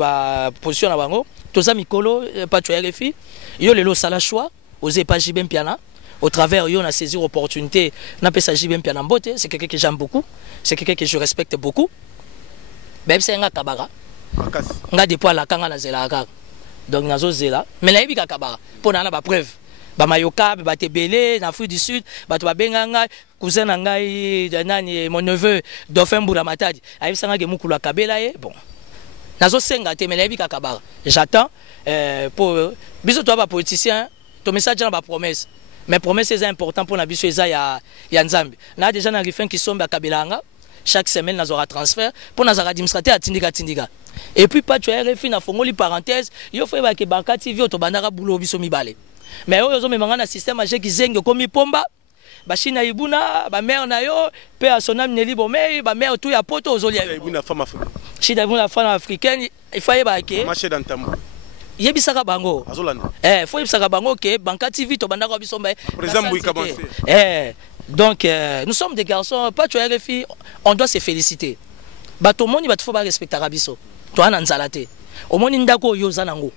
position Nabango, Toza Mikolo, Patro RFI, Yo Lelo Salachua, Osé pas Jibem Piana. Au travers, Yo a saisi l'opportunité, n'a pas sa Jibem Piana Mbote, c'est quelqu'un que j'aime beaucoup, c'est quelqu'un que je respecte beaucoup. Même c'est un Kabara. Nga depuis la Kanga Zelaka. Donc nazo zela mais na yebika kabara pour na ba preuve ba mayoka ba tebele na Afrique du Sud ba to ba benganga cousin na ngai nani mon neveu Dauphin Boura Matadi ayebisanga ke mukulu akabela ye bon nazo senga te mais na yebika kabara j'attends pour biso to ba politicien to message na ba promesse mais promesse c'est important pour na biso eza ya Nzambe na déjà na rifin qui sombe akabelanga chaque semaine nous aura transfert pour nous administrateur à tindika. Et puis pas tu as refait na fongoli parenthèse, yo fait ba ke banka TV to bandaka boulot biso mibale. Mais yo zo memanga na système age ki zenge komi pomba. Ba china ibuna ba mère na yo pe a sonam neli bomé ba mère tout ya poto ozolia. Ibuna femme africaine. Chida ibuna femme africaine, il fallait ba ke. Marché dans tambo. Yebisaka bango. Azolanda. Faut yebisaka bango ke banka TV to bandaka biso mba. Président Mouika Bansé. Donc, nous sommes des garçons, pas tu es filles, on doit se féliciter. Bato moni bat faut pas respecter Rabiso. Toi na nzalate. Au moni ndako yoza nango.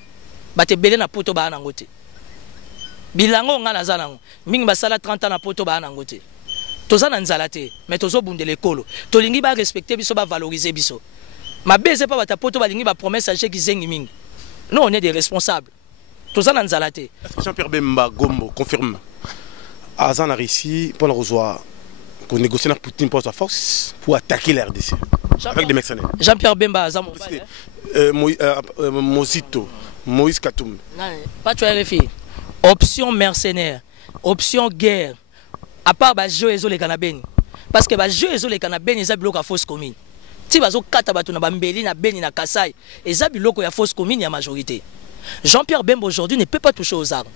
Bate belé na poto ba nango te. Bilango nga na zanango. Mingi basala 30 ans na poto ba nango te. Toza na nzalate, mais tozo bundele kolo. Tolingi ba respecter biso ba valoriser biso. Ma beze pas bata poto ba lingi ba promesse à qui zengi mingi. Nous on est des responsables. Toza na nzalate. Est-ce que Jean-Pierre Bemba Gombo confirme Azan a réussi pour le rejoindre, pour négocier avec Poutine pour sa force, pour attaquer la RDC avec des mercenaires. Jean-Pierre Bemba Azan Mosito, Moïse Katoum. Pas tu as les filles. Option mercenaire, option guerre. À part les jeux et les canabènes. Parce que les jeux et les canabènes, ils ont bloqué la fausse commune. Si vous avez 4 bateaux na Bambeli, na Beni, na Kassai, ils ont bloqué la fausse commune, il y a majorité. Jean-Pierre Bemba aujourd'hui ne peut pas toucher aux armes.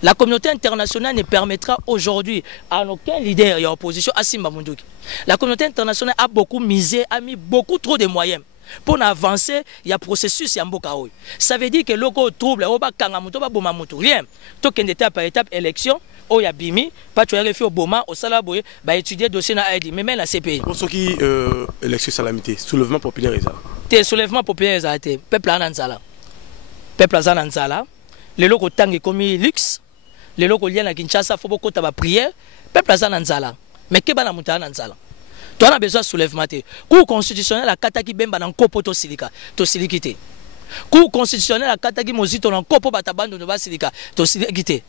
La communauté internationale ne permettra aujourd'hui à aucun leader et opposition à Simba Mundouki. La communauté internationale a beaucoup misé, a mis beaucoup trop de moyens. Pour avancer, il y a un processus, il y a un bokaoui. Ça veut dire que l'oko trouble, il y a rien. Tout étape par étape, élection, il y a bimi, pas tu as refait au Boma, au Salaboye, bah étudier dossier na AID, mais même la CPI. Pour ceux qui élection salamité, soulèvement populaire, c'est soulèvement populaire, c'est peuple ananzala. Peuple ananzala. Les locaux tangi commis luxe, les locaux liés à Kinshasa, faut beaucoup de prière, peuple azan anzala. Mais que bana mutana anzala. Tu as besoin de soulèvement. Cour constitutionnel la kataki bemba nan kopo to silika, to silikite. Cour constitutionnel la kataki mozito nan kopo batabando no ba silika, to silikite.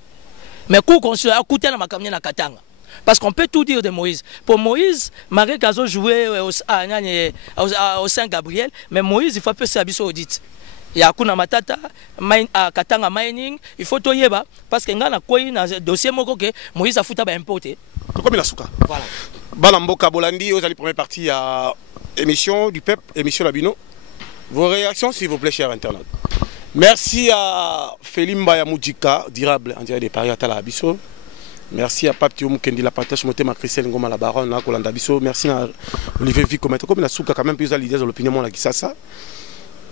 Mais cour constitutionnel a coûté na makamnya na katanga. Parce qu'on peut tout dire de Moïse. Pour Moïse, Marie Kazo jouait au Saint-Gabriel, mais Moïse, il faut peu s'abisso audit. Il y a kuna matata katanga mining il faut to yeba parce que ngana koyi na dossier moko ke Moïse a futa ba importer comme la souka voilà Balamboka Bolandi aux allez première partie à émission du peuple émission Labino. Vos réactions s'il vous plaît chers internautes. Merci à Felimba Yamoudjika durable en direct de Paris à Talabiso. Merci à Pape Thioum Kendi la partage moté ma Christelle Ngoma la baronne na Kolanda Biso. Merci à Olivier Vico comme la souka quand même plus à l'idée de l'opinion la kisasa.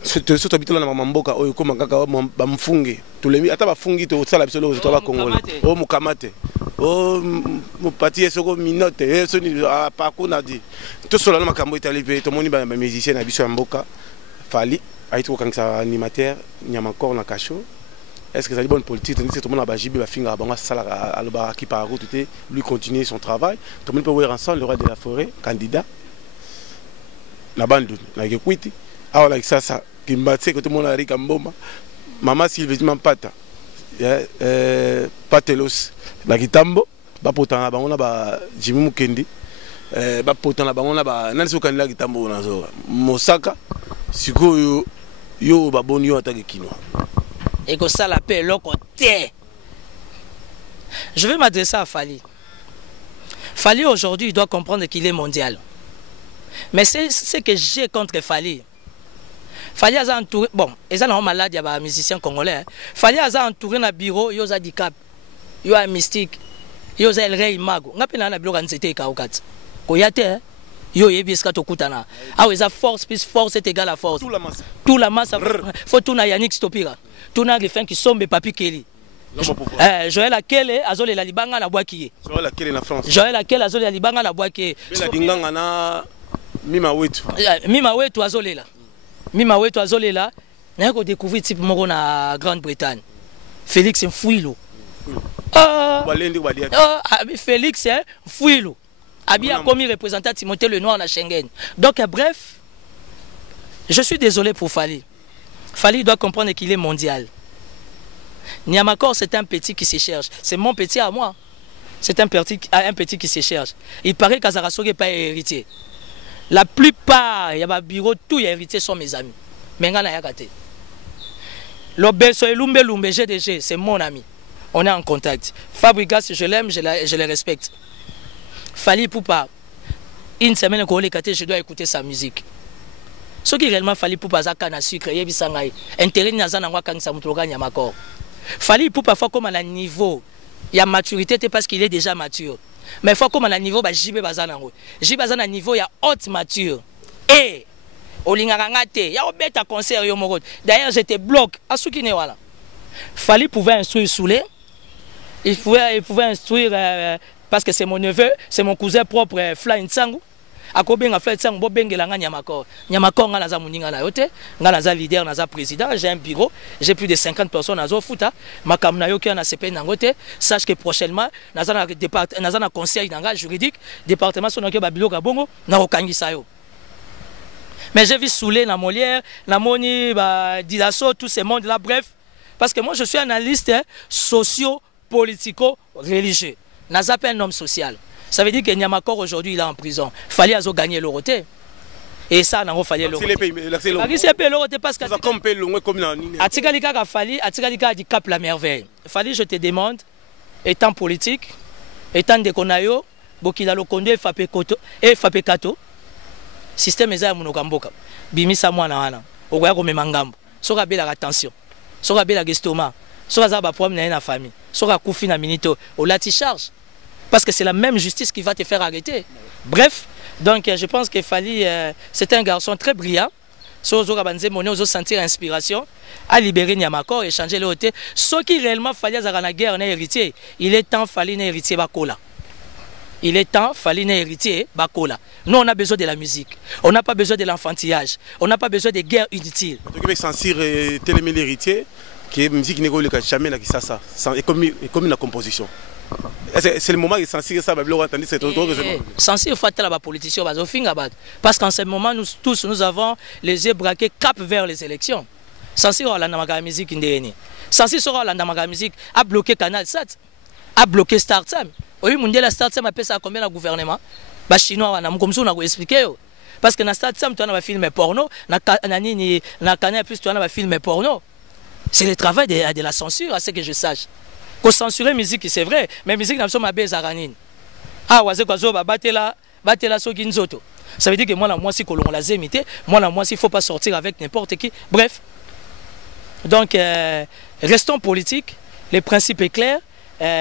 Surtout habitué na mamboka oyo koma kaka bamfunge tulemi ata bafungi to sala biso lo to ba Kongola o mukamate o mupati esoko minote eso ni pa kuna di to sola na makambo italive to moni ba musicien na biso ya mboka fali aïto quand ça animateur Nyamakor na Kacho. Est-ce que ça dit bonne politique? Tandis que tout le monde a bajibi va finir à Banga Sala à l'Obara qui par route lui continuer son travail. Tout le monde peut voir ensemble le roi de la forêt, candidat. La bande, la Gekwiti. Ah voilà ça qui me battait que tout le monde a ri comme bomba. Maman Sylvie Mampata. Patelos. La Gitambo. Ba potan la bango ba Jimmy Mukendi. Ba potan la bango ba nani so candidat Gitambo na zo. Mosaka. Siko yo ba bonio attaque kinoa. Et que ça l'appelle le côté. Je vais m'adresser à Fally. Fally aujourd'hui, il doit comprendre qu'il est mondial. Mais c'est ce que j'ai contre Fally. Fally a entouré, bon, ils ont malade, il y a des musiciens congolais. Fally a entouré un bureau, il y a des cap, il y a un mystique, il y a un rey mago. On a un bureau qui était kaukat. Koyate, yo yebiska tokutana. Ah oui, ça force plus force est égal à force. Tout la masse. Tout la masse. Faut tout na Yannick Stopira. Tout na Griffin qui sombe papi Kelly. Joël Akele azole la libanga na boaki. Joël Akele na France. Joël Akele azole la libanga na boaki. La dinganga na Mima Wetu. Mima Wetu azole la. Mima Wetu azole la. Na ko découvrir type moko na Grande-Bretagne. Félix Mfuilo. Félix Mfuilo. Abi a commis représentant Timothée Lenoir na Schengen. Donc bref, je suis désolé pour Fally. Fally doit comprendre qu'il est mondial. Nyamakor, c'est un petit qui se cherche. C'est mon petit à moi. C'est un petit qui se cherche. Il paraît qu'Azaraso n'est pas héritier. La plupart, il y a un bureau, tous les héritiers sont mes amis. Mais il y a gâté. L'Obeso et Lumbe GDG, c'est mon ami. On est en contact. Fabrigas, je l'aime, je le respecte. Fally Poupa, une semaine que je dois écouter sa musique. Ce qui réellement Fally Poupa zaka na sucre yebisangai intérêt na zana ngwa kangisa mutuloga Nyamakor. Fally Poupa faut comme à un niveau il y a maturité parce qu'il est déjà mature. Mais faut comme à un niveau ba jibe bazana ngo. Jibe bazana niveau il y a haute mature. Et olingaka ngate ya obeta concert yo moko. D'ailleurs j'étais bloc asuki ne wala. Fally pouvait instruire Soulé. Il pouvait instruire parce que c'est mon neveu, c'est mon cousin propre Fly Nsangu. Akobenga Fly Nsangu bo bengelanga Nyamakor. Nyamakor nga naza muninga na yote, nga naza leader, naza président, j'ai un bureau, j'ai plus de 50 personnes nazo futa, makamna yo ki na CP nangote, sache que prochainement naza na conseil nanga juridique, département sonaki ba biloka bongo na okangisa yo. Mais j'ai vu Soulé na Molière, na Moni ba Didaso, tous ces mondes là, bref, parce que moi je suis analyste socio-politico-religieux. Naza pas un homme social. Ça veut dire que Nyamakor aujourd'hui il est en prison. Fally a gagné l'Euroté. Et ça, il fallait l'Euroté. Parce que Atikalika Fally, Atikalika dit cap la merveille. Fally, je te demande, étant politique, étant de Konayo, Bokila Lokondo et Fapé Kato, système est à Monokamboka. Bimisa Mwana Wana, Ogoyako Memangambo, Sora Bela attention, Sora Bela Gestoma, Sora Zaba Problème na famille, Sora Koufi na Minito, au Lati charge. Parce que c'est la même justice qui va te faire arrêter. Bref, donc je pense que Fally, c'est un garçon très brillant. Si vous avez sentir l'inspiration, à libérer Nyamakor et changer le côté. Ce qui réellement Fally a la guerre n'est héritier. Il est temps Fally n'est héritier Bakola. Il est temps Fally n'est héritier Bakola. Nous on a besoin de la musique. On n'a pas besoin de l'enfantillage. On n'a pas besoin de guerres inutiles. Donc avec censure télémé l'héritier, qui est musique qui n'est jamais là qui ça, et comme la composition. C'est le moment de censurer ça, c'est autre chose. Censurer, il faut être la politicien, parce qu'en ce moment, nous tous, nous avons les yeux braqués cap vers les élections. Censurer la musique indienne. Censurer la musique a bloqué Canal 7, a bloqué Star Time. Oui, la Star Time a payé ça combien le gouvernement? Les Chinois, comme ça, on a expliqué. Parce que dans Star Time, tu as un film porno, dans Canal Plus, tu as un film porno. C'est le travail de la censure, à ce que je sache. Qu'on censurer la musique, c'est vrai, mais la musique n'a pas de zaranine. Ah, ouais, c'est quoi, batela soginzoto. Ça veut dire que moi, si on l'a imité, moi, il ne faut pas sortir avec n'importe qui. Bref. Donc, restons politiques, le principe est clair,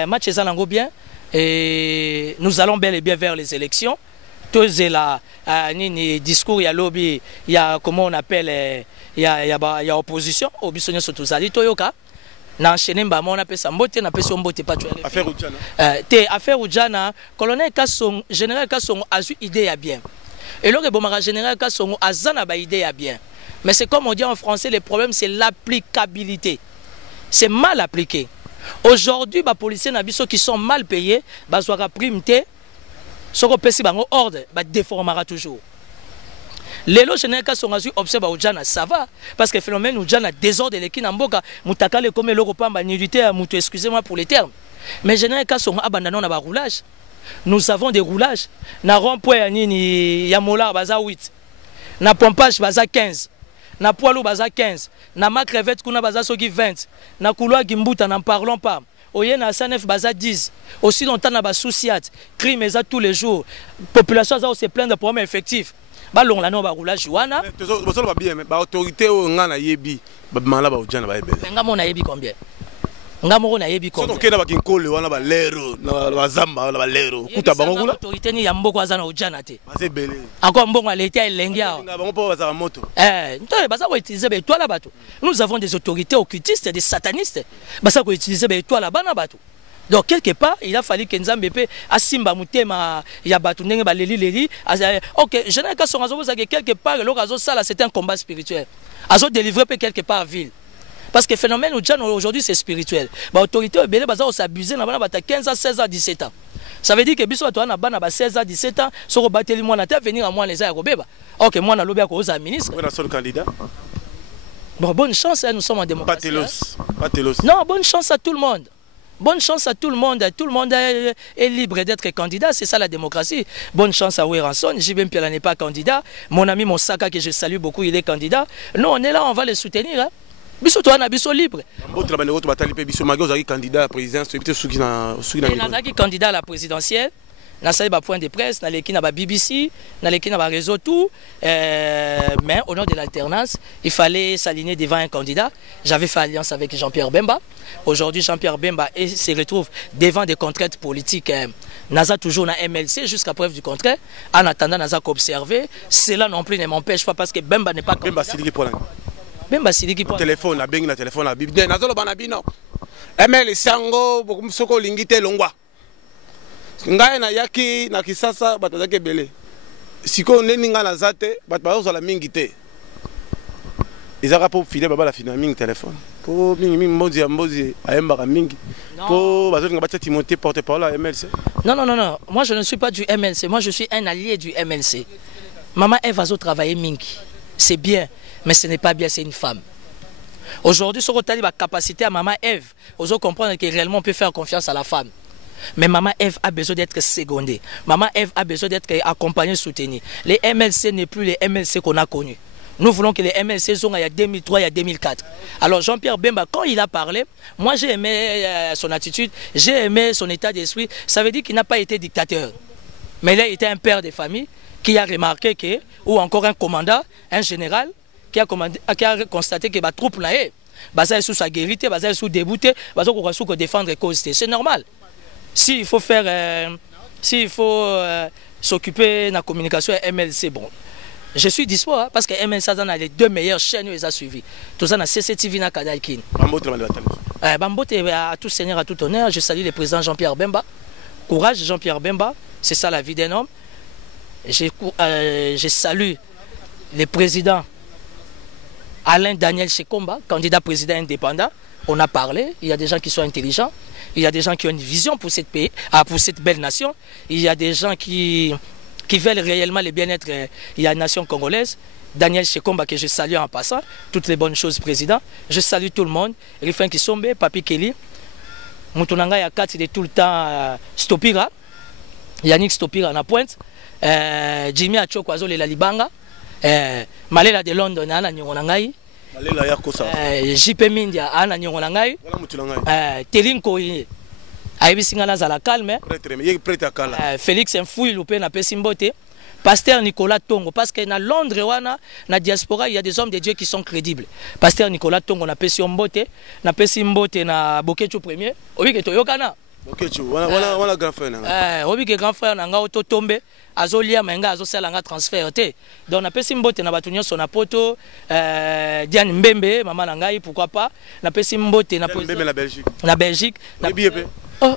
match est allé bien, et nous allons bel et bien vers les élections. Tous là, discours, il y a lobby, il y a comment on appelle, il y a opposition, opposition sur tout ça. Toyoka. Na enchaîné ba mon appelle ça mbote na pesi mbote pas tuer affaire Oudjana affaire Oudjana colonel Kassongo général Kassongo a eu idée ya bien et le bon général Kassongo azana ba idée ya bien Mais c'est comme on dit en français, le problème c'est l'applicabilité. C'est mal appliqué. Aujourd'hui, les policiers qui sont mal payés, ils ont prime, ce qu'on peut ordre, ils déformera toujours. Les lois générales qui sont observées au Djana, ça va. Parce que le phénomène au Djana, désordre, les qui n'ont pas comme l'Europe, excusez-moi pour les termes. Mais général qui sont abandonnés dans le roulage. Nous avons des roulages. Na rond-point, il y a Mola, baza 8. Na pompage, baza 15. Na poilou, baza 15. Na ma crevette, kuna baza soki 20. Na couloir Gimbuta, n'en parlons pas. Oye na Sanef, baza 10. Aussi longtemps, na ba souciat. Crime, tous les jours. Population, ça se plaint de problèmes effectifs. Balong la no ba roulage wana. Bosolo ba bien mais ba autorité o ngana yebi ba mala ba ojana ba ebele. Ngamo na yebi combien? Ngamo na yebi combien? Soto kena ba kinkole wana ba lero na ba zamba na ba lero. Kuta bango kula. Autorité ni ya mboko azana ojana te. Ba sebele. Encore mbongo aleta elengia. Nga bango po ba za moto. Nto baza ko utiliser ba étoile bato. Nous avons des autorités occultistes, des satanistes. Baza ko utiliser ba étoile bana bato. Donc quelque part, il a fallu que Nzambe pe asimba mutema ya batu ndenge ba leli. OK, je n'ai qu'à son raison que quelque part l'orazo ça là c'est un combat spirituel. Azo délivrer pe quelque part ville. Parce que le phénomène aujourd'hui c'est spirituel. Ba autorité belé baza s'abuser na bana bata 15 à 16 à 17 ans. Ça veut dire que biso to na bana ba 16 à 17 ans soko bateli moi na te venir à moi les a kobeba. OK, moi na lobia ko za ministre. On a seul candidat. Bon, bonne chance, nous sommes en démocratie. Patelos. Non, bonne chance à tout le monde. Bonne chance à tout le monde. Tout le monde est libre d'être candidat. C'est ça la démocratie. Bonne chance à Weranson. J.B. Mpiala n'est pas candidat. Mon ami Monsaka, que je salue beaucoup, il est candidat. Nous, on est là, on va les soutenir. Hein. Biso toi, on a biso libre. Candidat à la présidence. Il candidat à la présidentielle. Na sali ba point de presse, na leki na ba BBC, na leki na ba réseau tout, mais au nom de l'alternance, il fallait s'aligner devant un candidat. J'avais fait alliance avec Jean-Pierre Bemba. Aujourd'hui, Jean-Pierre Bemba se retrouve devant des contraintes politiques. Naza toujours na MLC jusqu'à preuve du contraire. En attendant, Naza qu'observer. Cela non plus ne m'empêche pas parce que Bemba n'est pas candidat. Bemba Siliki pour téléphone, la bengi na téléphone la Bible. Naza lo banabino. ML sango soko lingite longwa. Ngai na yaki na kisasa bato zake belé siko neni nga na zate bato bazo la mingi te ezaka po filer baba la fina mingi téléphone po mingi mbozi ayemba ka mingi po bazo nga batia Timothée porte-parole à MLC. Non, moi je ne suis pas du MLC, moi je suis un allié du MLC. Maman Eve a travaillé mingi, c'est bien, mais ce n'est pas bien, c'est une femme. Aujourd'hui sur la capacité à maman Eve, on comprendre que réellement on peut faire confiance à la femme. Mais maman Eve a besoin d'être secondée. Maman Eve a besoin d'être accompagnée, soutenue. Les MLC n'est plus les MLC qu'on a connus. Nous voulons que les MLC soient il y a 2003, il y a 2004. Alors Jean-Pierre Bemba, quand il a parlé, moi j'ai aimé son attitude, j'ai aimé son état d'esprit. Ça veut dire qu'il n'a pas été dictateur. Mais là, il était un père de famille qui a remarqué que, ou encore un commandant, un général, qui a constaté que les troupes là, basées sur sa guérite, basées sur débouté, basées sur défendre les causes. C'est normal. S'il faut faire, s'occuper de la communication à MLC, bon, je suis dispo hein, parce que MLC a les deux meilleures chaînes où ils ont suivi. Tout ça, on a CCTV et Canal Kin. Bambote à tout seigneur, à tout honneur. Je salue le président Jean-Pierre Bemba. Courage Jean-Pierre Bemba, c'est ça la vie d'un homme. Je salue le président Alain Daniel Chekomba, candidat président indépendant. On a parlé, il y a des gens qui sont intelligents. Il y a des gens qui ont une vision pour cette pays, pour cette belle nation. Il y a des gens qui veulent réellement le bien-être de la nation congolaise. Daniel Chekomba, que je salue en passant. Toutes les bonnes choses, président. Je salue tout le monde. Rifin Kisombe, Papi Kelly. Moutounanga Yakati de tout le temps. Stopira. Yannick Stopira en pointe. Jimmy Achokwazo de la Libanga. Malela de London, Anna Nyongangai. JP Mindia ana nyongo ngai Telinko ayebisinga na zala calme Félix Mfouille loupé na pesimbote Pasteur Nicolas Tongo parce que na Londres wana na diaspora il y a des hommes de Dieu qui sont crédibles. Pasteur Nicolas Tongo na pesimbote na Bokecho premier obi ke toyokana Bokecho wana grand frère nanga obi ke grand frère nanga ototombe azolia menga azosala nga transfert te donc na pesimbote na batu nyonso na poto Diane Mbembe maman na ngai pourquoi pas na pesimbote na Mbembe na Belgique na Belgique na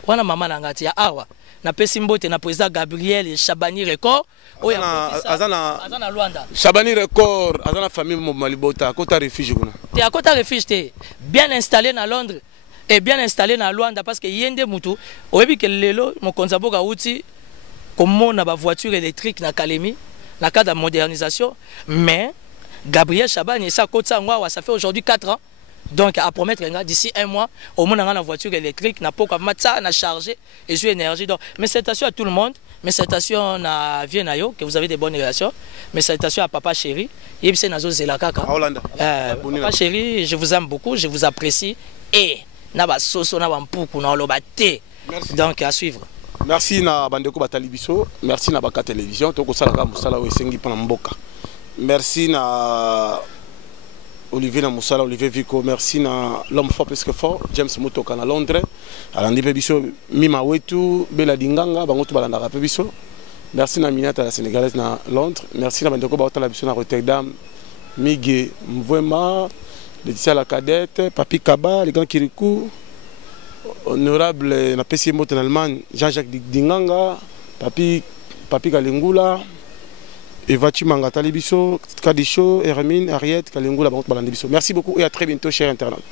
wana maman na ngati ya awa na pesi mbote na président Gabriel Chabani Record oya azana Luanda Chabani Record azana famille Malibota kota refuge kuna te akota refuge te bien installé na Londres et bien installé na Luanda parce que yende mutu oyebi ke lelo mokonza boka uti komona ba voiture électrique na Kalemi na cadre de modernisation mais Gabriel Chabani ça kota ngwa ça fait aujourd'hui 4 ans. Donc à promettre d'ici 1 mois au moins on a la voiture électrique n'a pas comme ça na chargé et sur énergie donc mes salutations à tout le monde mes salutations à Viennayo que vous avez des bonnes relations mes salutations à papa chéri yebise nazo zela kaka papa chéri je vous aime beaucoup je vous apprécie et na ba soso na ba mpuku na loba te donc à suivre. Merci na bandeko batali biso merci na baka télévision to ko sala ka musala o esengi pana mboka merci na Olivier Namoussala, Olivier Vico, merci na l'homme fort plus que fort, James Mutoka na Londres, Alandi Pebiso, Mima Wetu, Bela Dinganga, Bangotu Balandara Pebiso, merci na Minata la Sénégalaise na Londres, merci na Bandeko Baotala Biso na Rotterdam, Miguel Mvwema, Laetitia la Cadette, Papi Kaba, les grands Kirikou, honorable na PC Moto en Allemagne, Jean-Jacques Dinganga, Papi Kalingula, Eva Chimanga Talibiso, Kadicho, Hermine, Ariette, Kalingula, Bangotu Balandibiso. Merci beaucoup et à très bientôt, chers internautes.